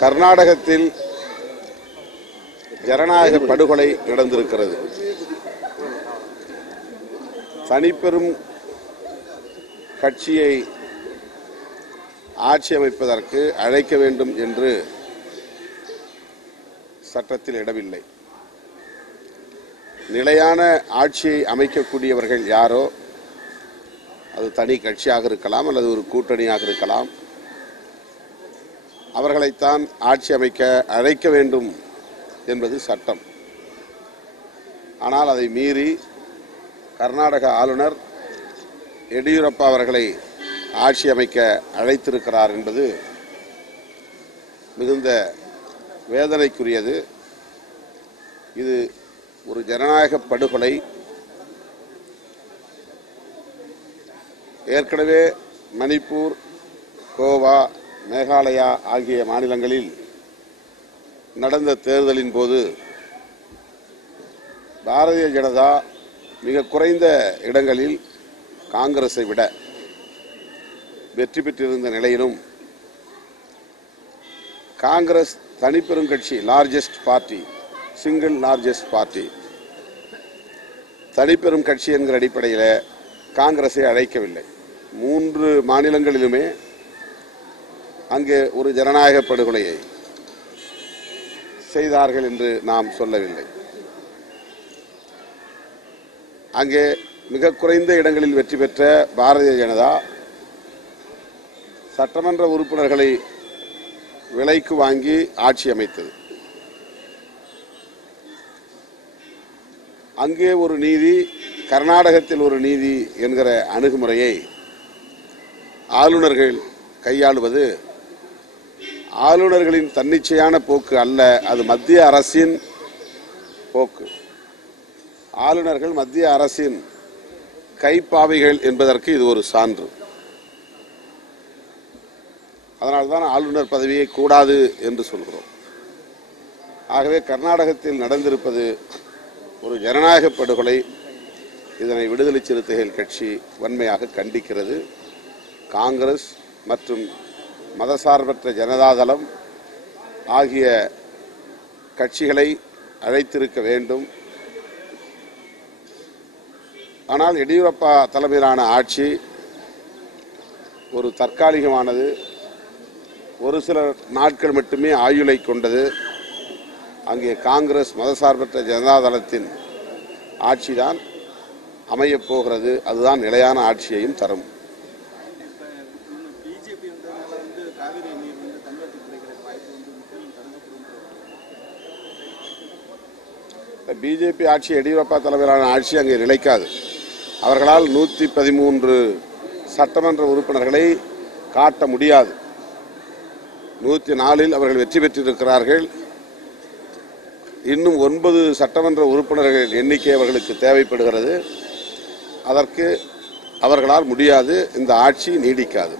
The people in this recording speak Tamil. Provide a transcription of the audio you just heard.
கர்நாடகத்தில் ஜனநாயக படுகொலை நடந்திருக்கிறது. தனிப்பெரும் கட்சியை ஆட்சி அமைப்பதற்கு அழைக்க வேண்டும் என்று சட்டத்தில் இடமில்லை. நிலையான ஆட்சியை அமைக்கக்கூடியவர்கள் யாரோ, அது தனி கட்சியாக இருக்கலாம் அல்லது ஒரு கூட்டணியாக இருக்கலாம், அவர்களைத்தான் ஆட்சி அமைக்க அழைக்க வேண்டும் என்பது சட்டம். ஆனால் அதை மீறி கர்நாடக ஆளுநர் எடியூரப்பா அவர்களை ஆட்சி அமைக்க அழைத்திருக்கிறார் என்பது மிகுந்த வேதனைக்குரியது. இது ஒரு ஜனநாயக படுகொலை. ஏற்கனவே மணிப்பூர், கோவா, மேகாலயா ஆகிய மாநிலங்களில் நடந்த தேர்தலின் போது பாரதிய ஜனதா மிக குறைந்த இடங்களில் காங்கிரஸை விட வெற்றி பெற்றிருந்த நிலையிலும் காங்கிரஸ் தனிப்பெரும் கட்சி, largest party, single largest party, தனிப்பெரும் கட்சி என்கிற அடிப்படையில் காங்கிரஸை அழைக்கவில்லை. 3 மாநிலங்களிலுமே அங்கே ஒரு ஜனநாயக படுகொலையை செய்தார்கள் என்று நாம் சொல்லவில்லை. அங்கே மிக குறைந்த இடங்களில் வெற்றி பெற்ற பாரதிய ஜனதா சட்டமன்ற உறுப்பினர்களை விலைக்கு வாங்கி ஆட்சி அமைத்தது. அங்கே ஒரு நீதி, கர்நாடகத்தில் ஒரு நீதி என்கிற அணுகுமுறையை ஆளுநர்கள் கையாளுவது ஆளுநர்களின் தன்னிச்சையான போக்கு அல்ல, அது மத்திய அரசின் போக்கு. ஆளுநர்கள் மத்திய அரசின் கைப்பாவைகள் என்பதற்கு இது ஒரு சான்று. அதனால்தான் ஆளுநர் பதவியை கூடாது என்று சொல்கிறோம். ஆகவே கர்நாடகத்தில் நடந்திருப்பது ஒரு ஜனநாயக படுகொலை. இதனை விடுதலை சிறுத்தைகள் கட்சி வன்மையாக கண்டிக்கிறது. காங்கிரஸ் மற்றும் மதசார்பற்ற ஜனதாதளம் ஆகிய கட்சிகளை அழைத்திருக்க வேண்டும். ஆனால் எடியூரப்பா தலைமையிலான ஆட்சி ஒரு தற்காலிகமானது, ஒரு சில நாட்கள் மட்டுமே ஆயுளை கொண்டது. அங்கே காங்கிரஸ் மதசார்பற்ற ஜனதாதளத்தின் ஆட்சிதான் அமையப் போகிறது. அதுதான் நிலையான ஆட்சியையும் தரும். பிஜேபி ஆட்சி, எடியூரப்பா தலைமையிலான ஆட்சி அங்கே நிலைக்காது. அவர்களால் 113 சட்டமன்ற உறுப்பினர்களை காட்ட முடியாது. 104இல் அவர்கள் வெற்றி பெற்றிருக்கிறார்கள். இன்னும் 9 சட்டமன்ற உறுப்பினர்கள் எண்ணிக்கை அவர்களுக்கு தேவைப்படுகிறது. அதற்கு அவர்களால் முடியாது. இந்த ஆட்சி நீடிக்காது.